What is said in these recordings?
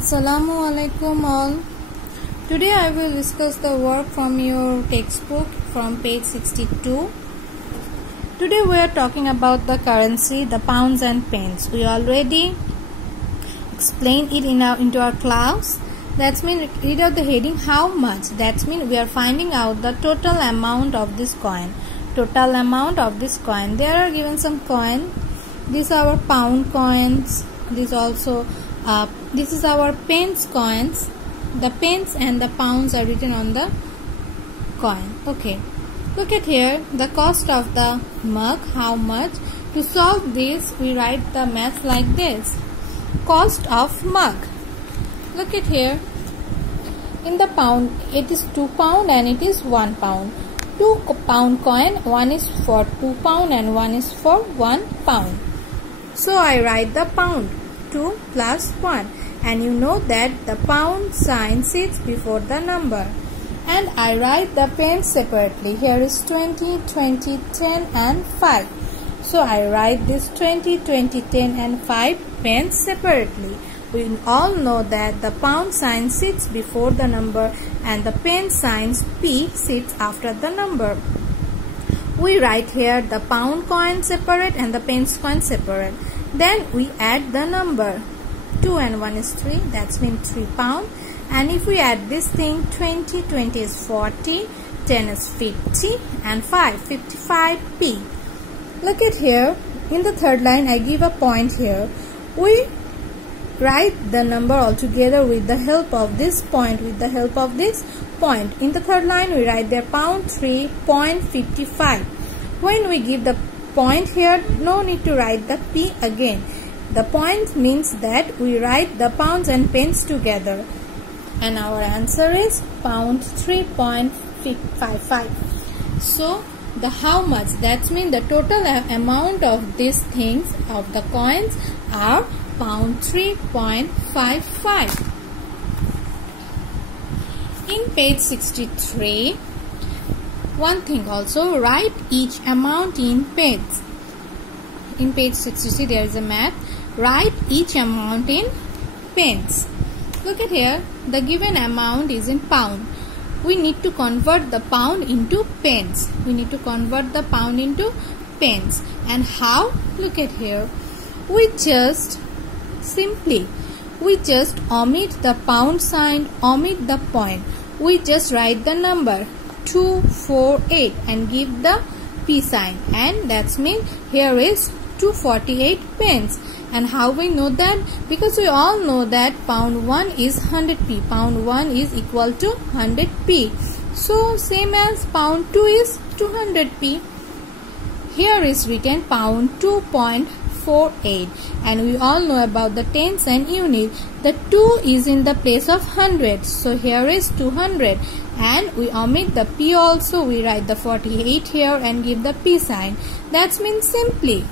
Assalamu alaikum all. Today I will discuss the work from your textbook from page 62. Today we are talking about the currency, the pounds and pence. We already explained it into our class. That's mean read out the heading how much. That's mean we are finding out the total amount of this coin. Total amount of this coin. There are given some coin. These are our pound coins. This is our pence coins. The pence and the pounds are written on the coin. Okay. Look at here. The cost of the mug. How much? To solve this, we write the math like this. Cost of mug. Look at here. In the pound, it is 2 pound and it is 1 pound. 2 pound coin. One is for 2 pound and one is for 1 pound. So I write the pound. 2 plus 1, and you know that the pound sign sits before the number. And I write the pence separately. Here is 20, 20, 10 and 5. So I write this 20, 20, 10 and 5 pence separately. We all know that the pound sign sits before the number and the pence sign P sits after the number. We write here the pound coin separate and the pence coin separate. Then we add the number. 2 and 1 is 3. That means 3 pound. And if we add this thing, 20, 20 is 40, 10 is 50 and 5, 55p. Look at here. In the third line, I give a point here. We write the number altogether with the help of this point, In the third line, we write the pound 3.55. When we give the point here, no need to write the P again. The point means that we write the pounds and pence together. And our answer is pound 3.55. So, the how much, that means the total amount of these things, of the coins, are pound 3.55. In page 63, one thing also, write each amount in pence. In page 63 there is a math. Write each amount in pence. Look at here. The given amount is in pound. We need to convert the pound into pence. And how? Look at here. We just omit the pound sign, omit the point. We just write the number 248 and give the P sign, and that's mean here is 248 pence. And how we know that? Because we all know that pound 1 is 100p. Pound 1 is equal to 100p. So same as pound 2 is 200p. Here is written pound 2.48, and we all know about the tens and unit. The 2 is in the place of 100, so here is 200. And we omit the P also. We write the 48 here and give the P sign. That means simply,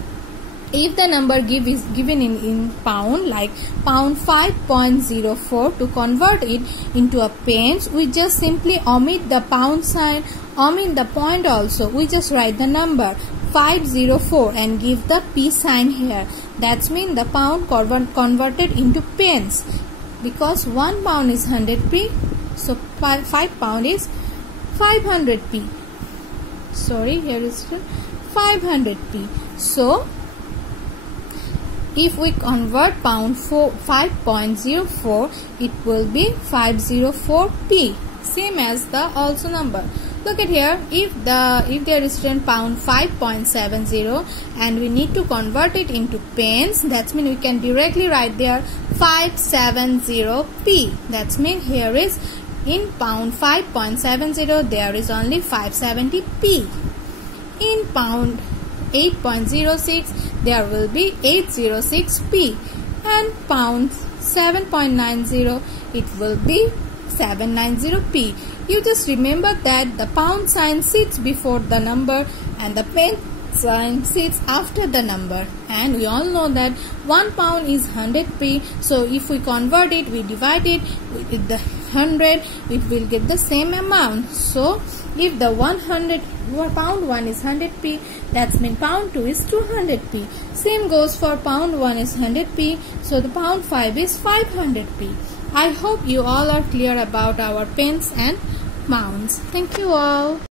if the number is given in pound, like pound 5.04, to convert it into a pence, we just simply omit the pound sign, omit the point also. We just write the number 504 and give the P sign here. That means the pound converted into pence, because 1 pound is 100p. So 5 pound is 500p. Sorry, here is 500p. So if we convert pound 5.04, it will be 504p. Same as the also number. Look at here. If there is written pound 5.70 and we need to convert it into pence, that means we can directly write there 570p. That means here is in pound 5.70 there is only 570p. In pound 8.06 there will be 806p, and pound 7.90 it will be 790p. You just remember that the pound sign sits before the number and the pence sign sits after the number. And we all know that 1 pound is 100p. So if we convert it, we divide it with the 100, it will get the same amount. So if the pound 1 is 100p, that means pound 2 is 200p. Same goes for pound 1 is 100p, so the pound 5 is 500p. I hope you all are clear about our pence and pounds. Thank you all.